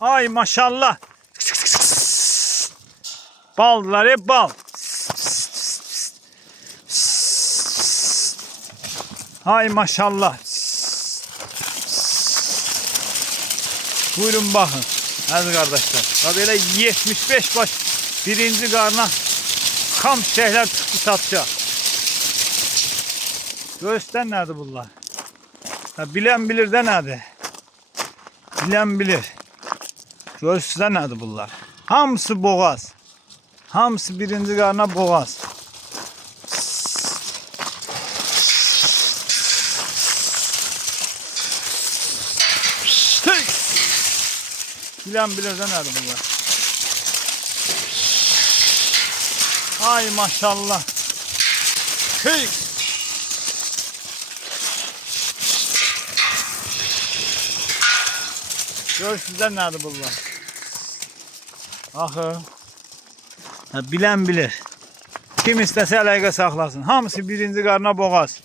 Hay maşallah. Baldılar hep bal. Hay maşallah. Buyurun bakın. Hadi kardeşler. Tabi böyle 75 baş birinci karna kam şeyler çıktı satça. Göğüsten nerede bunlar? Ha, bilen bilir de nerede? Bilen bilir. Göğüsten nerede bunlar? Hamısı boğaz. Hamısı birinci karna boğaz. Bilen bilir de nerede bunlar? Hay maşallah. Hey. Görsüzler nerede bunlar? Ahı. Bilen bilir. Kim istese əlaqə saxlasın. Hamısı birinci qarna boğaz.